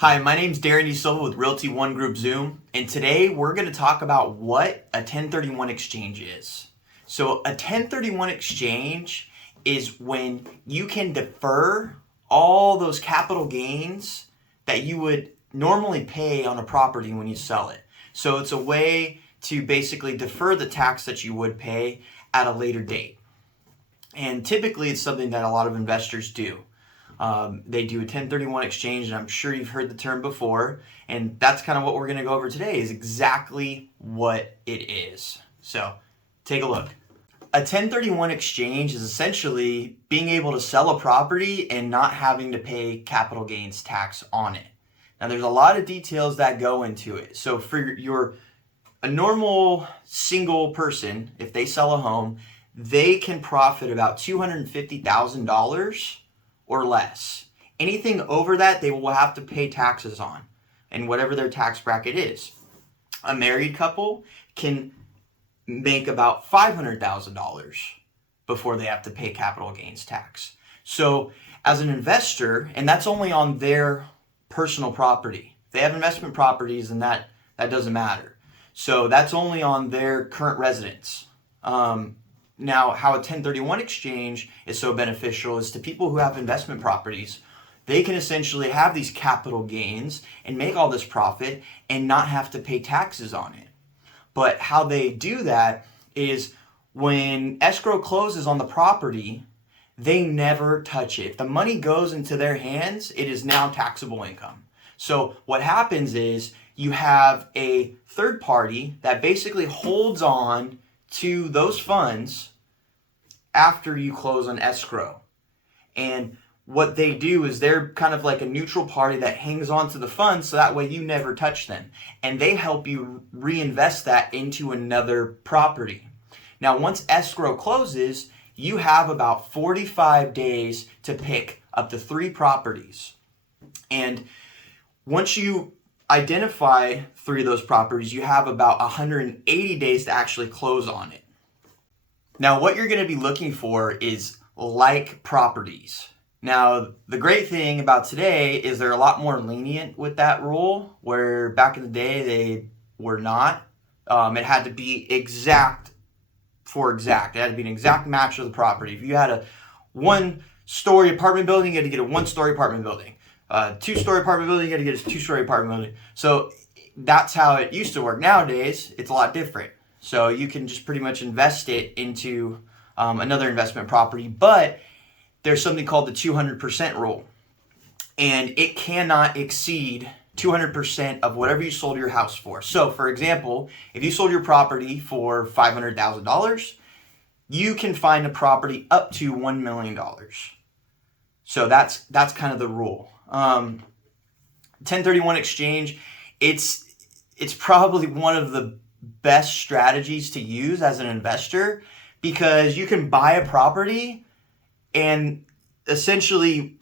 Hi, my name's DeSilva with Realty One Group Zoom, and today we're going to talk about what a 1031 exchange is. So a 1031 exchange is when you can defer all those capital gains that you would normally pay on a property when you sell it. So it's a way to basically defer the tax that you would pay at a later date. And typically it's something that a lot of investors do. They do a 1031 exchange, and I'm sure you've heard the term before, and that's kind of what we're going to go over today is exactly what it is. So take a look. A 1031 exchange is essentially being able to sell a property and not having to pay capital gains tax on it. Now there's a lot of details that go into it. So for a normal single person, if they sell a home, they can profit about $250,000 or less. Anything over that, they will have to pay taxes on, and whatever their tax bracket is. A married couple can make about $500,000 before they have to pay capital gains tax. So as an investor, and that's only on their personal property. If they have investment properties, then that doesn't matter. So that's only on their current residence. Now, how a 1031 exchange is so beneficial is to people who have investment properties. They can essentially have these capital gains and make all this profit and not have to pay taxes on it. But how they do that is when escrow closes on the property, they never touch it. If the money goes into their hands, it is now taxable income. So what happens is you have a third party that basically holds on to those funds after you close on escrow. And what they do is they're kind of like a neutral party that hangs on to the funds so that way you never touch them. And they help you reinvest that into another property. Now, once escrow closes, you have about 45 days to pick up to 3 properties. And once you identify 3 of those properties, you have about 180 days to actually close on it. Now, what you're going to be looking for is like properties. Now, the great thing about today is they're a lot more lenient with that rule, where back in the day they were not. It had to be exact for exact. It had to be an exact match of the property. If you had a 1-story apartment building, you had to get a 1-story apartment building. 2-story apartment building, you got to get a 2-story apartment building. So that's how it used to work. Nowadays, it's a lot different. So you can just pretty much invest it into another investment property, but there's something called the 200% rule, and it cannot exceed 200% of whatever you sold your house for. So for example, if you sold your property for $500,000, you can find a property up to $1 million. So that's kind of the rule. 1031 exchange, it's probably one of the best strategies to use as an investor, because you can buy a property and essentially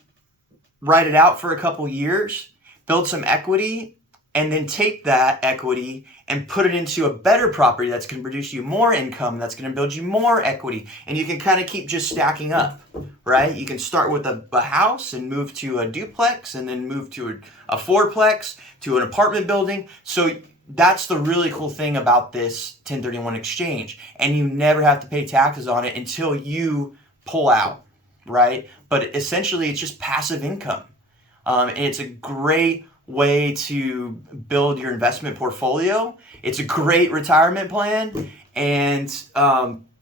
write it out for a couple years, build some equity, and then take that equity and put it into a better property that's going to produce you more income, that's going to build you more equity, and you can kind of keep just stacking up, right? You can start with a house and move to a duplex, and then move to a fourplex, to an apartment building. So that's the really cool thing about this 1031 exchange, and you never have to pay taxes on it until you pull out, right? But essentially it's just passive income, and it's a great way to build your investment portfolio. It's a great retirement plan, and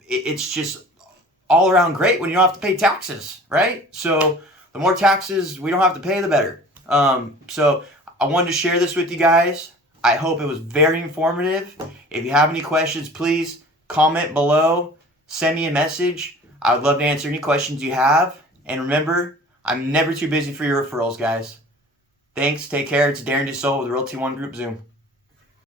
it's just all around great when you don't have to pay taxes, right? So the more taxes we don't have to pay, the better. So I wanted to share this with you guys. I hope it was very informative. If you have any questions, please comment below, send me a message. I would love to answer any questions you have. And remember, I'm never too busy for your referrals, guys. Thanks, take care. It's DeSilva with Realty One Group Zoom.